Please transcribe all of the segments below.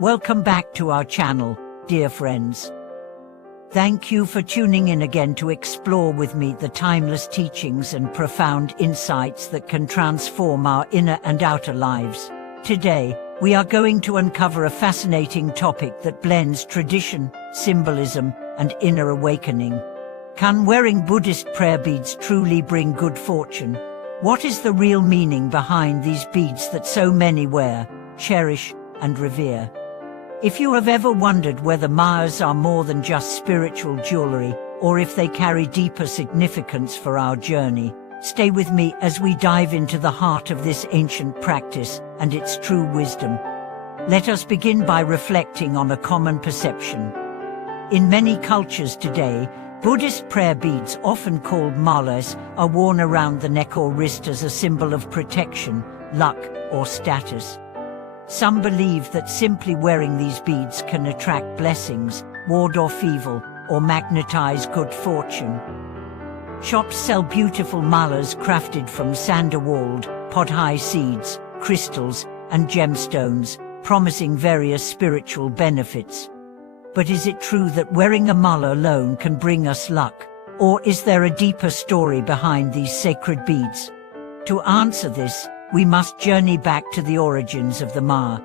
Welcome back to our channel, dear friends. Thank you for tuning in again to explore with me the timeless teachings and profound insights that can transform our inner and outer lives. Today, we are going to uncover a fascinating topic that blends tradition, symbolism, and inner awakening. Can wearing Buddhist prayer beads truly bring good fortune? What is the real meaning behind these beads that so many wear, cherish, and revere? If you have ever wondered whether malas are more than just spiritual jewelry, or if they carry deeper significance for our journey, stay with me as we dive into the heart of this ancient practice and its true wisdom. Let us begin by reflecting on a common perception. In many cultures today, Buddhist prayer beads, often called malas, are worn around the neck or wrist as a symbol of protection, luck, or status. Some believe that simply wearing these beads can attract blessings, ward off evil, or magnetize good fortune. Shops sell beautiful malas crafted from sandalwood, podhai seeds, crystals, and gemstones, promising various spiritual benefits. But is it true that wearing a mala alone can bring us luck? Or is there a deeper story behind these sacred beads? To answer this, we must journey back to the origins of the mala.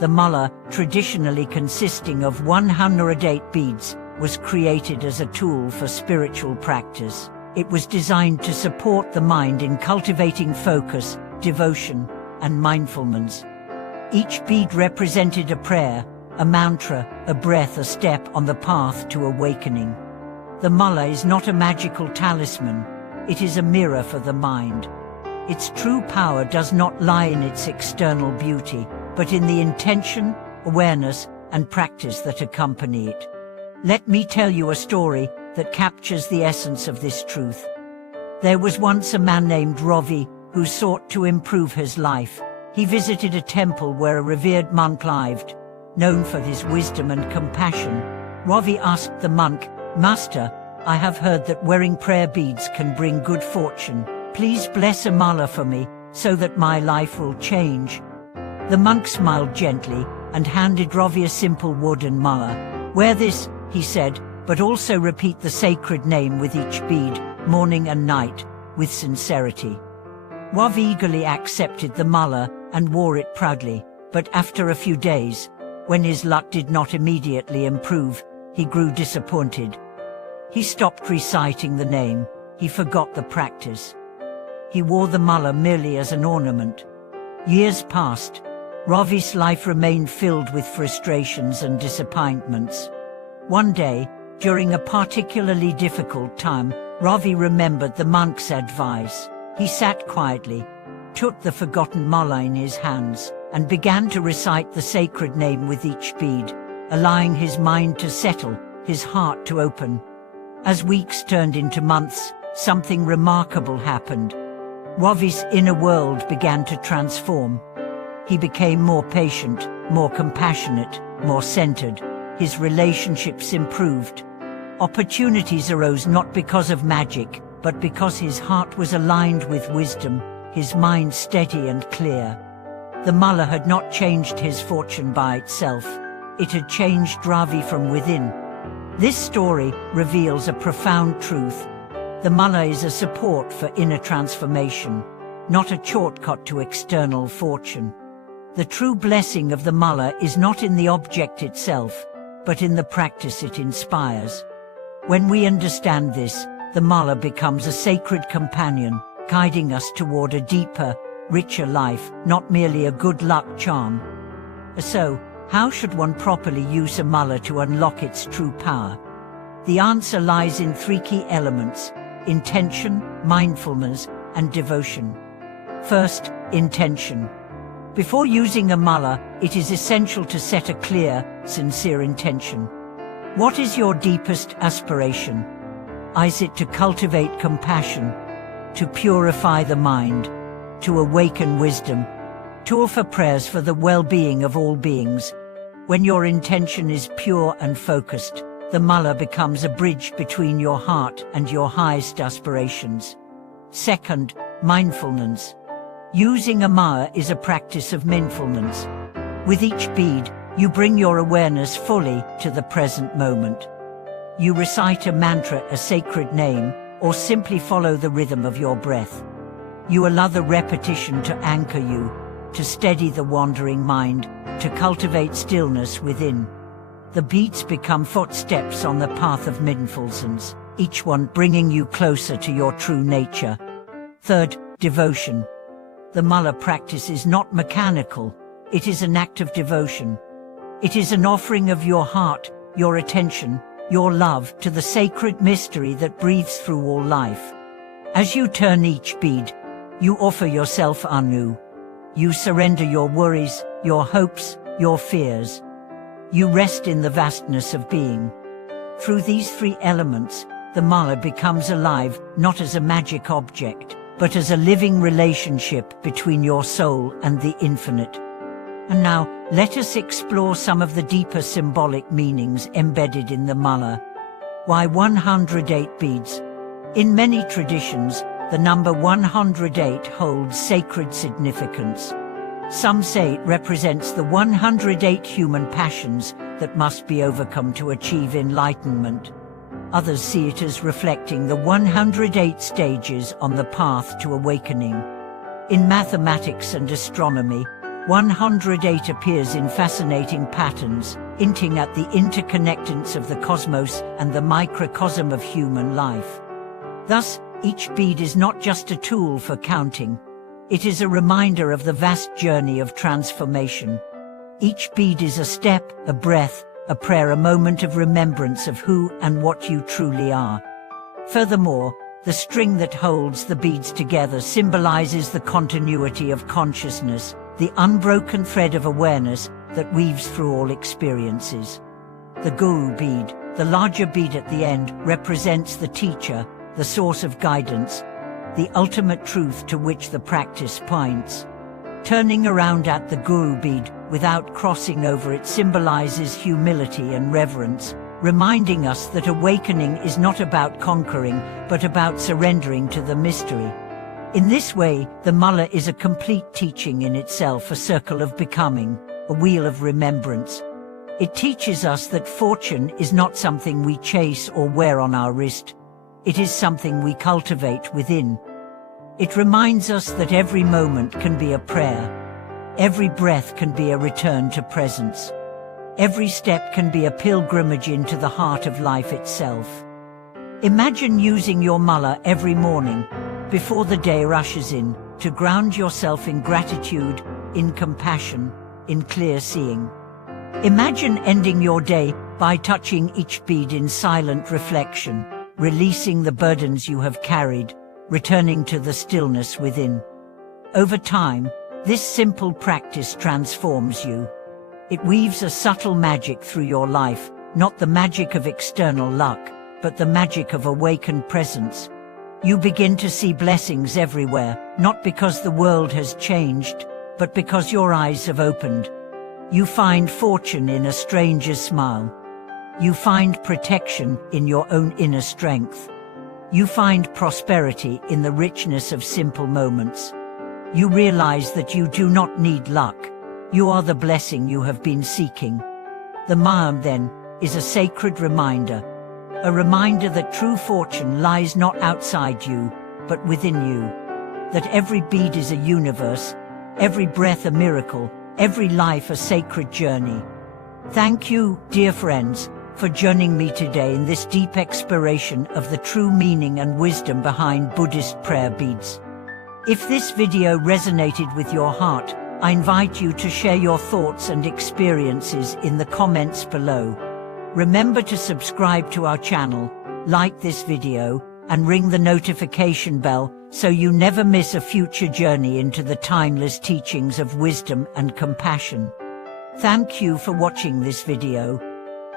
The mala, traditionally consisting of 108 beads, was created as a tool for spiritual practice. It was designed to support the mind in cultivating focus, devotion, and mindfulness. Each bead represented a prayer, a mantra, a breath, a step on the path to awakening. The mala is not a magical talisman, it is a mirror for the mind. Its true power does not lie in its external beauty, but in the intention, awareness, and practice that accompany it. Let me tell you a story that captures the essence of this truth. There was once a man named Ravi who sought to improve his life. He visited a temple where a revered monk lived, known for his wisdom and compassion. Ravi asked the monk, "Master, I have heard that wearing prayer beads can bring good fortune. Please bless a mala for me, so that my life will change." The monk smiled gently and handed Ravi a simple wooden mala. "Wear this," he said, "but also repeat the sacred name with each bead, morning and night, with sincerity." Ravi eagerly accepted the mala and wore it proudly, but after a few days, when his luck did not immediately improve, he grew disappointed. He stopped reciting the name, he forgot the practice. He wore the mala merely as an ornament. Years passed. Ravi's life remained filled with frustrations and disappointments. One day, during a particularly difficult time, Ravi remembered the monk's advice. He sat quietly, took the forgotten mala in his hands, and began to recite the sacred name with each bead, allowing his mind to settle, his heart to open. As weeks turned into months, something remarkable happened. Ravi's inner world began to transform. He became more patient, more compassionate, more centered. His relationships improved. Opportunities arose not because of magic, but because his heart was aligned with wisdom, his mind steady and clear. The mala had not changed his fortune by itself. It had changed Ravi from within. This story reveals a profound truth. The mala is a support for inner transformation, not a shortcut to external fortune. The true blessing of the mala is not in the object itself, but in the practice it inspires. When we understand this, the mala becomes a sacred companion, guiding us toward a deeper, richer life, not merely a good luck charm. So, how should one properly use a mala to unlock its true power? The answer lies in three key elements: intention, mindfulness, and devotion. First, intention. Before using a mala, it is essential to set a clear, sincere intention. What is your deepest aspiration? Is it to cultivate compassion, to purify the mind, to awaken wisdom, to offer prayers for the well-being of all beings? When your intention is pure and focused, the mala becomes a bridge between your heart and your highest aspirations. Second, mindfulness. Using a mala is a practice of mindfulness. With each bead, You bring your awareness fully to the present moment. You recite a mantra, a sacred name, or simply follow the rhythm of your breath. You allow the repetition to anchor you, to steady the wandering mind, to cultivate stillness within. The beats become footsteps on the path of mindfulness, each one bringing you closer to your true nature. Third, devotion. The mala practice is not mechanical, it is an act of devotion. It is an offering of your heart, your attention, your love to the sacred mystery that breathes through all life. As you turn each bead, you offer yourself anew. You surrender your worries, your hopes, your fears. You rest in the vastness of being. Through these three elements, the mala becomes alive, not as a magic object, but as a living relationship between your soul and the infinite. And now, let us explore some of the deeper symbolic meanings embedded in the mala. Why 108 beads? In many traditions, the number 108 holds sacred significance. Some say it represents the 108 human passions that must be overcome to achieve enlightenment. Others see it as reflecting the 108 stages on the path to awakening. In mathematics and astronomy, 108 appears in fascinating patterns, hinting at the interconnectedness of the cosmos and the microcosm of human life. Thus, each bead is not just a tool for counting. It is a reminder of the vast journey of transformation. Each bead is a step, a breath, a prayer, a moment of remembrance of who and what you truly are. Furthermore, the string that holds the beads together symbolizes the continuity of consciousness, the unbroken thread of awareness that weaves through all experiences. The guru bead, the larger bead at the end, represents the teacher, the source of guidance, the ultimate truth to which the practice points. Turning around at the guru bead without crossing over it symbolizes humility and reverence, reminding us that awakening is not about conquering, but about surrendering to the mystery. In this way, the mala is a complete teaching in itself, a circle of becoming, a wheel of remembrance. It teaches us that fortune is not something we chase or wear on our wrist. It is something we cultivate within. It reminds us that every moment can be a prayer. Every breath can be a return to presence. Every step can be a pilgrimage into the heart of life itself. Imagine using your mala every morning, before the day rushes in, to ground yourself in gratitude, in compassion, in clear seeing. Imagine ending your day by touching each bead in silent reflection, releasing the burdens you have carried, returning to the stillness within. Over time, this simple practice transforms you. It weaves a subtle magic through your life, not the magic of external luck, but the magic of awakened presence. You begin to see blessings everywhere, not because the world has changed, but because your eyes have opened. You find fortune in a stranger's smile. You find protection in your own inner strength. You find prosperity in the richness of simple moments. You realize that you do not need luck. You are the blessing you have been seeking. The mala, then, is a sacred reminder. A reminder that true fortune lies not outside you, but within you. That every bead is a universe, every breath a miracle, every life a sacred journey. Thank you, dear friends, for joining me today in this deep exploration of the true meaning and wisdom behind Buddhist prayer beads. If this video resonated with your heart, I invite you to share your thoughts and experiences in the comments below. Remember to subscribe to our channel, like this video, and ring the notification bell so you never miss a future journey into the timeless teachings of wisdom and compassion. Thank you for watching this video.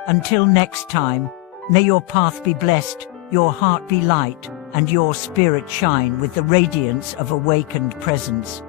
Until next time, may your path be blessed, your heart be light, and your spirit shine with the radiance of awakened presence.